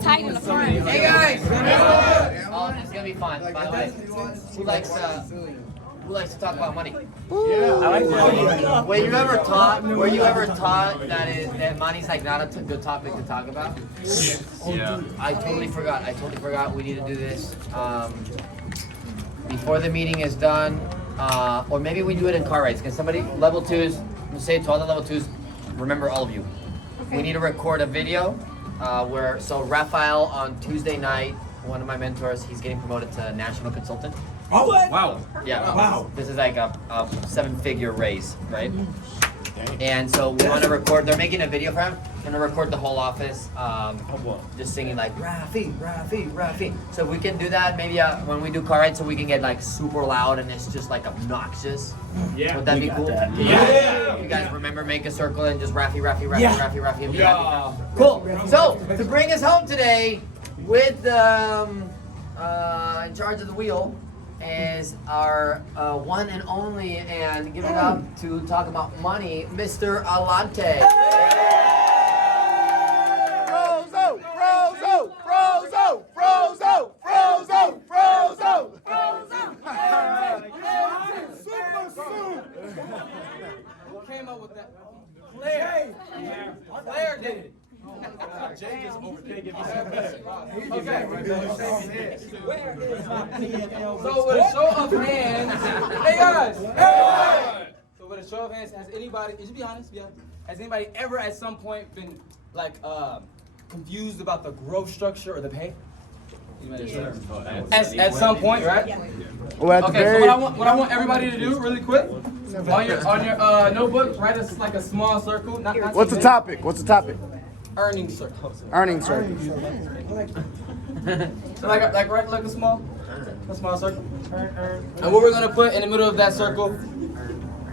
tight in the front. Hey guys! Oh, it's gonna be fun. By the way, who likes to talk about money? Yeah, I like that. Were you ever taught that money's like not a good topic to talk about? Yeah. I totally forgot. We need to do this before the meeting is done, or maybe we do it in car rides. Can somebody level twos? I'm gonna say it to all the level twos. Remember, all of you. Okay. We need to record a video. So Raphael on Tuesday night, one of my mentors, he's getting promoted to national consultant. Oh, Wow. Yeah. Wow. This is like a 7-figure raise, right? And so we want to record. They're making a video for him. We're gonna record the whole office, just singing like Rafi, Rafi, Rafi. So if we can do that, maybe when we do car rides, so we can get like super loud and it's just like obnoxious. Yeah. Would that be cool? Yeah. You guys remember, make a circle and just Rafi, Rafi, Rafi, Yeah. Rafi, Rafi, and be Yeah. happy. Cool. So to bring us home today, with in charge of the wheel, is our one and only, and give it up to talk about money, Mr. Alante. Frozo, Frozo, Frozo, Frozo, Frozo, Frozo, Frozo. Who came up with that? Claire. Claire did it. Jay just overpaid. Okay. So with a show of hands, hey guys. So with a show of hands, has anybody? Just be honest. Has anybody ever at some point been like confused about the growth structure or the pay? At some point, right? Well, at the Okay, so very, what I want everybody to do really quick, on your notebook, write like a small circle. Not what's the topic? What's the topic? Earnings circle. Earnings circle. So like write like a small circle. And what we're gonna put in the middle of that circle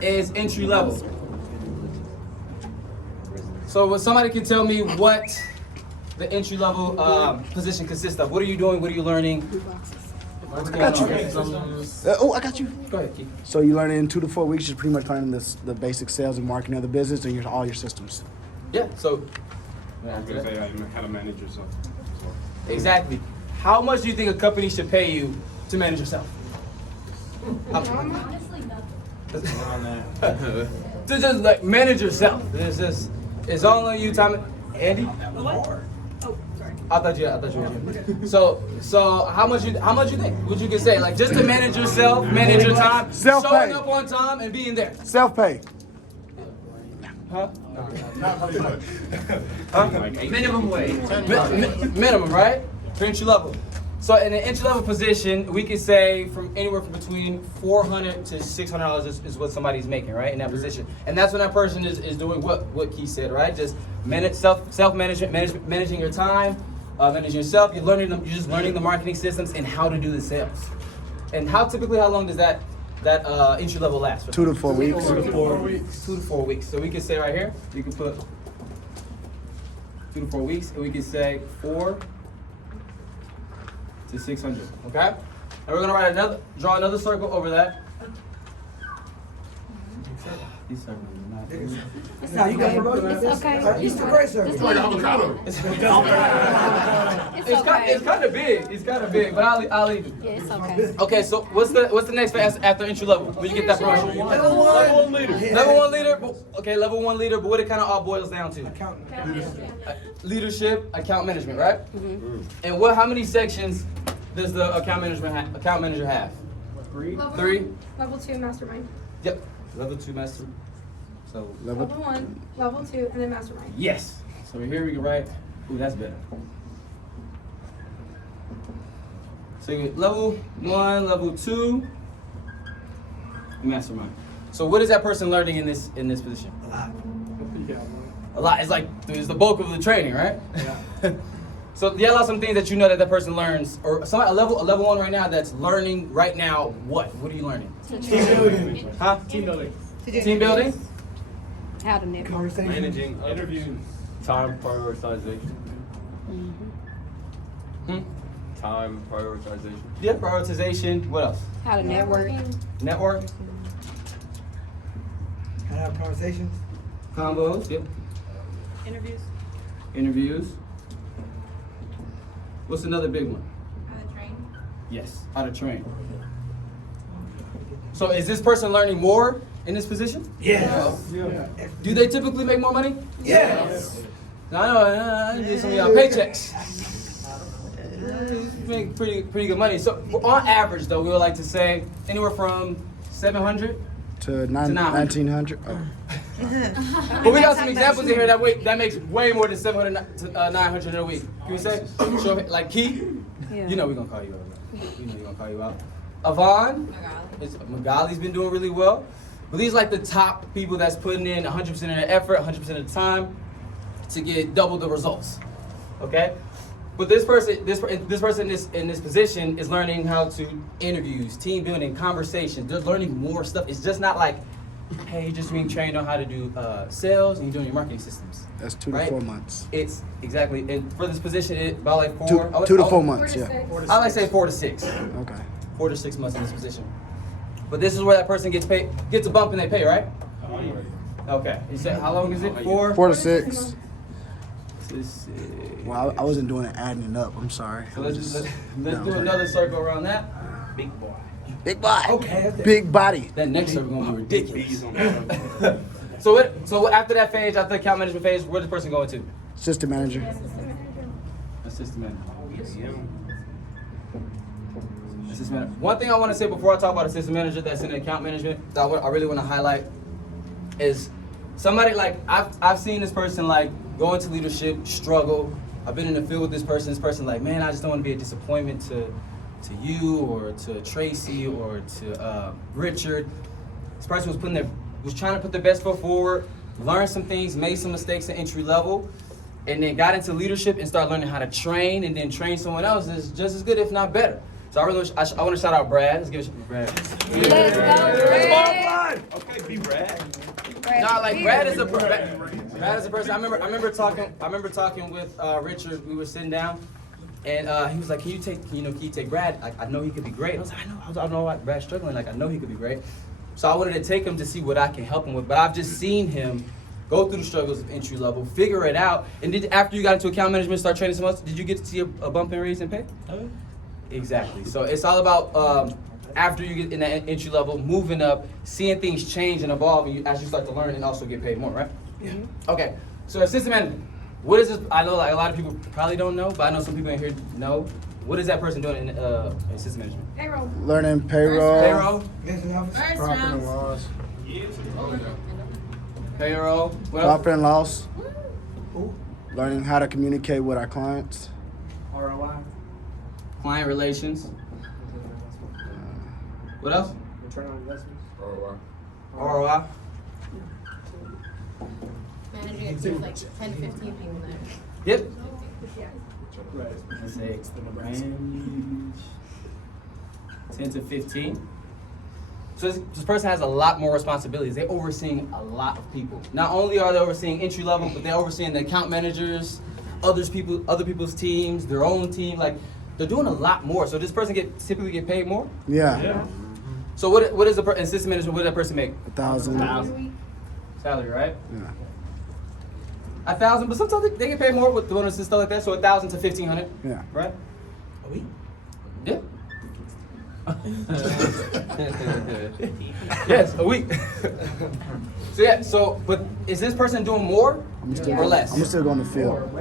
is entry level. So when somebody can tell me what the entry level position consists of. What are you doing? What are you learning? What's going on? I got you. Go ahead, Keith. So you learn in 2 to 4 weeks, you're pretty much learning the basic sales and marketing of the business and all your systems. Yeah, so. I was gonna say how to manage yourself. Exactly. How much do you think a company should pay you to manage yourself? Honestly, nothing. To just like manage yourself. It's all on you, Tommy. Andy? What? Oh, sorry. I thought you were. So how much you think? What you can say? Like just to manage yourself, manage your time, Self-pay. showing up on time and being there. Self-pay. Huh? Minimum wage. Minimum, right? For entry level. So in an entry level position, we could say from anywhere from between $400 to $600 is what somebody's making, right? In that position, and that's when that person is doing what Keith said, right? Just self management, managing your time, managing yourself. You're just learning the marketing systems and how to do the sales. And how long does that entry level last? 2 to 4 weeks. 2 to 4 weeks. 2 to 4 weeks. So we can say right here, you can put 2 to 4 weeks, and we can say 4 to 600. Okay? And we're gonna draw another circle over that. These circles are not. No, you got promoted. It's okay. It's the great circle. It's like avocado. It's okay. It's kind of big. It's kind of big, but I'll leave it. Yeah, it's okay. Okay, so what's the next phase after entry level? When you get that promotion? Level 1 leader. Level 1 leader. Okay, level 1 leader. But what it kind of all boils down to? Leadership, account management, right? Mm-hmm. And how many sections does the account manager have? 3. Level 2 mastermind. Yep. Level 2 master. So Level 1, level 2, and then mastermind. yes. So here we can write. Ooh, that's better. So you get level 1, level 2, mastermind. So what is that person learning in this position? A lot. It's like it's the bulk of the training, right? Yeah. So yell out some things that you know that person learns, or a level 1 right now that's learning right now. What are you learning? Team building. Huh? Team building. Team building. How to network. Managing interviews. Time prioritization. Time prioritization. Yeah, prioritization. What else? How to network. Network. How to have conversations. Combos. Yep. Interviews. Interviews. What's another big one? Train. Yes, how to train. So is this person learning more in this position? Yes. Do they typically make more money? Yes. Now, I know, I get some of y'all paychecks. Make pretty good money. So on average, though, we would like to say anywhere from 700. To 900. 1900. Oh. But we got some examples in here that makes way more than 700 to 900 in a week. Can we say? Show me, like Key? Yeah. You know we're gonna call you out. You know we're gonna call you out. Avon? Magali's been doing really well. But these like the top people that's putting in 100% of their effort, 100% of the time to get double the results. Okay? But this person in this position is learning how to interviews, team building, conversations. They're learning more stuff. It's just not like, hey, you're just being trained on how to do sales and you're doing your marketing systems. That's 2 to Right? 4 months. It's exactly, and for this position, about like 4. 2 to 4 4 months. to Yeah. 6. I like to say 4 to 6. Okay. 4 to 6 months in this position. But this is where that person gets paid, gets a bump in their pay, right? Okay. You said how long is it? 4? 4 to 6. Six. Well, I wasn't doing it adding it up. I'm sorry. So let's do No, another circle around that. Big body. Okay. Big body. That next circle gonna be ridiculous. So after that phase, after the account management phase, where's the person going to? Assistant manager. Assistant manager. Assistant manager. One thing I want to say before I talk about assistant manager that's in account management that I really want to highlight is somebody like I've seen this person like go into leadership, struggle. I've been in the field with this person. This person like, man, I just don't want to be a disappointment to you or to Tracy or to Richard. This person was trying to put their best foot forward, learned some things, made some mistakes at entry level, and then got into leadership and started learning how to train and then train someone else is just as good, if not better. So I want to shout out Brad. Let's give it to Brad. Let's go, Brad. Okay, be rad. Nah, like Brad is a person. I remember talking with Richard. We were sitting down, and he was like, "Can you take Brad? I know he could be great." I was like, "I don't know why Brad's struggling. Like, I know he could be great." So I wanted to take him to see what I can help him with. But I've just seen him go through the struggles of entry level, figure it out, and after you got into account management, start training someone else, did you get to see a bump and raise in pay? Exactly. So it's all about after you get in that entry level, moving up, seeing things change and evolve as you start to learn and also get paid more, right? Yeah. Okay. So assistant manager, what is this? I know like a lot of people probably don't know, but I know some people in here know. What is that person doing in assistant management? Payroll. Learning payroll. Payroll. Profit and loss. Payroll. What else? Profit and loss. Learning how to communicate with our clients. ROI. Client relations. What else? Return on investment. ROI. Managing a team of like 10, 15 people there. Yep. Right. Let's say range 10 to 15. So this person has a lot more responsibilities. They're overseeing a lot of people. Not only are they overseeing entry level, but they're overseeing the account managers, other people's teams, their own team. Like they're doing a lot more. So this person typically get paid more. Yeah. So what is the assistant manager? What does that person make? 1,000. Salary, right? Yeah. 1,000, but sometimes they get paid more with bonuses and stuff like that. So 1,000 to 1,500. Yeah. Right? A week. Yeah. Yes, a week. So yeah, but is this person doing more or less? I'm still going to the field.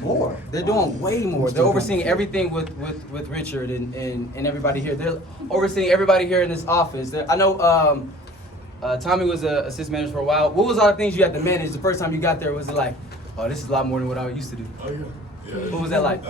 More. They're doing way more. They're overseeing everything with Richard and everybody here. They're overseeing everybody here in this office. I know Tommy was an assistant manager for a while. What was all the things you had to manage the first time you got there? Was it like, oh, this is a lot more than what I used to do? Oh yeah. Yeah. What was that like?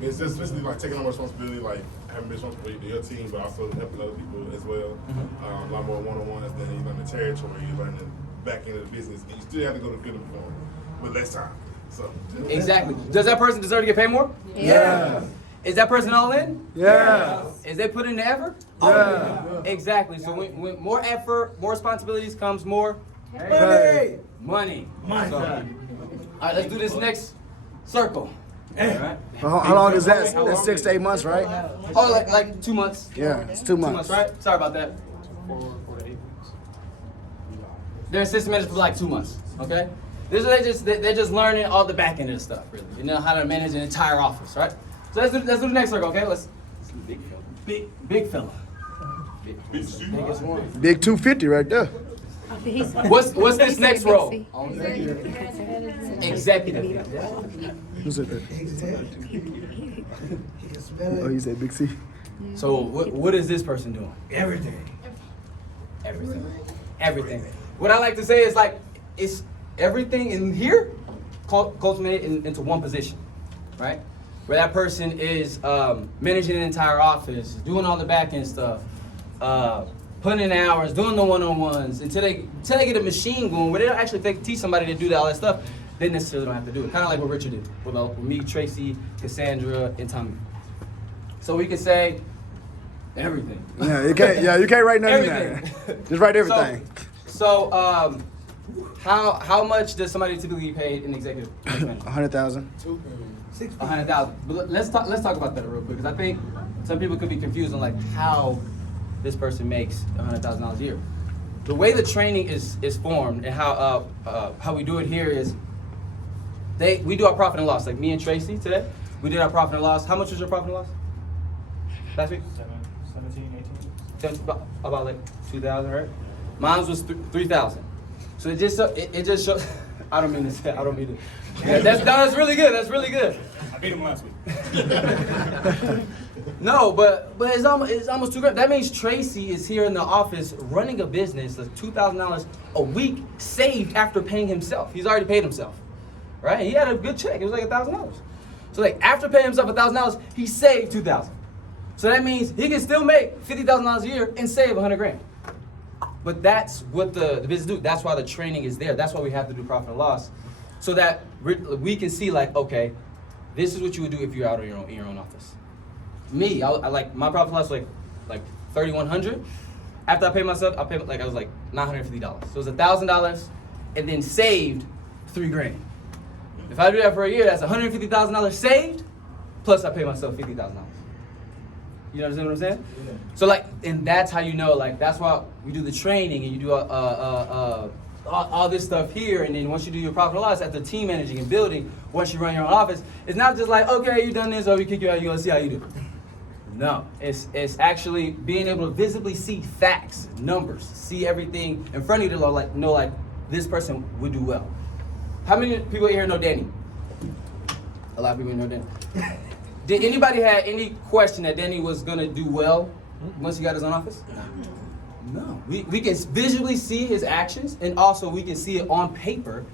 It's just basically like taking on responsibility, like having responsibility for your team, but also helping other people as well. A lot more one-on-ones than you learn the territory, you learn the back end of the business. And you still have to go to the field and perform with less time. So Exactly. Does that person deserve to get paid more? Yeah. Is that person all in? Yeah. Is they put in the effort? Yeah. Exactly. So when more effort, more responsibilities comes more Hey. money. Money. So, all right, let's do this next circle. All right. How long is that? That's 6 to 8 months, right? Oh, like 2 months. Yeah, it's 2 2 months. months, right? Sorry about that. 4 to 8 months. They're assistant managers for like 2 months. Okay. This is they're just learning all the back end of the stuff, really. You know how to manage an entire office, right? So let's do the next circle, okay? Let's big fella. Big fella. Biggest one. Big 250 right there. What's this next role? Executive. Who said that? Oh, you said Big C. So what is this person doing? Everything. Everything. What I like to say is like it's everything in here culminated into one position, right? Where that person is managing an entire office, doing all the back end stuff, putting in hours, doing the one-on-ones until they get a machine going where they don't actually teach somebody to do all that stuff. They necessarily don't have to do it. Kind of like what Richard did with me, Tracy, Cassandra, and Tommy. So we can say everything. Yeah, you can't write nothing down. Just write everything. So how much does somebody typically get paid in executive? 100,000. 100,000. But let's talk about that real quick because I think some people could be confused on like how this person makes $100,000 a year. The way the training is formed and how we do it here is we do our profit and loss. Like me and Tracy today, we did our profit and loss. How much was your profit and loss last week? 17, 18. About like 2,000, right? Mine was 3,000. So it just shows. I don't mean to. Yeah, that's really good. That's really good. I beat him last week. No, but it's almost $2,000. That means Tracy is here in the office running a business that's $2,000 a week saved after paying himself. He's already paid himself, right? He had a good check. It was like $1,000. So like after paying himself $1,000, he saved $2,000. So that means he can still make $50,000 a year and save $100,000. But that's what the business do. That's why the training is there. That's why we have to do profit and loss, so that we can see like, okay, this is what you would do if you're out in your own office. Me, I like my profit and loss was like $3,100. After I paid myself, I was like $950. So it was $1,000, and then saved $3,000. If I do that for a year, that's $150,000 saved, plus I pay myself $50,000. You understand what I'm saying? Yeah. So like, and that's how you know, like, that's why we do the training and you do all this stuff here, and then once you do your profit and loss at the team managing and building, once you run your own office, it's not just like, okay, you done this, or we kick you out, you gonna see how you do. No, it's actually being able to visibly see facts, numbers, see everything in front of you to know like this person would do well. How many people here know Danny? A lot of people know Danny. Did anybody have any question that Danny was gonna do well once he got his own office? No. We can visually see his actions, and also we can see it on paper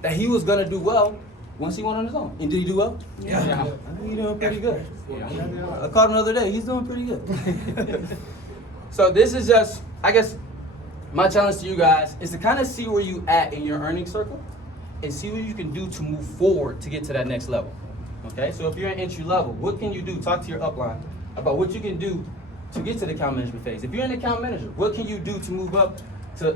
that he was gonna do well once he went on his own. And did he do well? Yeah. He's doing pretty good. I called him the other day. He's doing pretty good. So this is just, I guess, my challenge to you guys is to kind of see where you at in your earning circle and see what you can do to move forward to get to that next level. Okay, so if you're in entry level, what can you do? Talk to your upline about what you can do to get to the account management phase. If you're an account manager, what can you do to move up to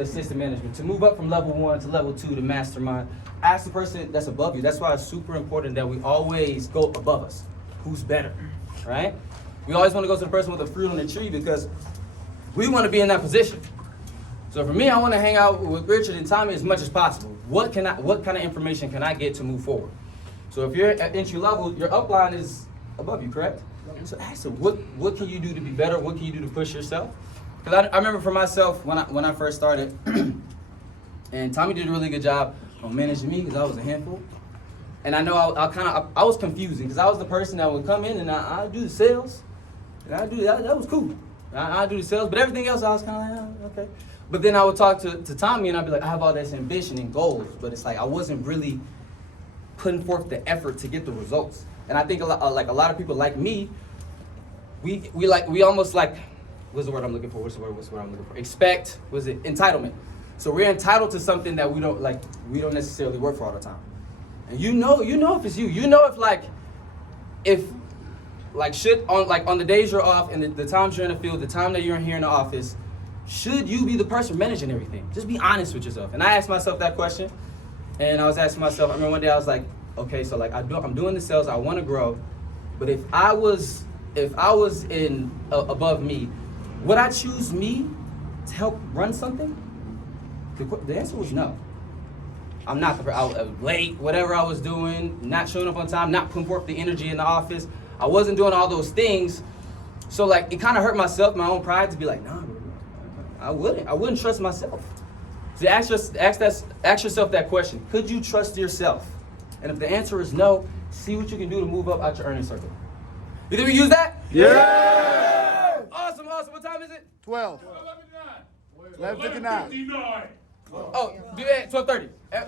assistant management, to move up from level 1 to level 2 to mastermind? Ask the person that's above you. That's why it's super important that we always go above us. Who's better, right? We always want to go to the person with the fruit on the tree because we want to be in that position. So for me, I want to hang out with Richard and Tommy as much as possible. What kind of information can I get to move forward? So if you're at entry level, your upline is above you, correct? So ask them, what can you do to be better? What can you do to push yourself? Because I remember for myself when I first started, and Tommy did a really good job on managing me because I was a handful. And I know I was confusing because I was the person that would come in and I do the sales, and I do that was cool. I do the sales, but everything else I was kind of like, oh, okay. But then I would talk to Tommy and I'd be like, I have all this ambition and goals, but it's like I wasn't really putting forth the effort to get the results. And I think a lot of people like me, we almost like, what's the word I'm looking for? Expect, entitlement. So we're entitled to something that we don't necessarily work for all the time. And you know if it's you. You know if on the days you're off and the times you're in the field, the time that you're in here in the office, should you be the person managing everything? Just be honest with yourself. And I asked myself that question. And I was asking myself, I remember one day I was like, okay, so like I'm doing the sales, I want to grow, but if I was in above me, would I choose me to help run something? The answer was no. I'm not I was late, whatever I was doing, not showing up on time, not putting forth the energy in the office. I wasn't doing all those things. So like it kind of hurt myself, my own pride to be like, nah, I wouldn't trust myself. So ask yourself that question. Could you trust yourself? And if the answer is no, see what you can do to move up out your earning circle. You think we use that? Yeah! Awesome. What time is it? 12. 11:59. Oh, do that 12:30.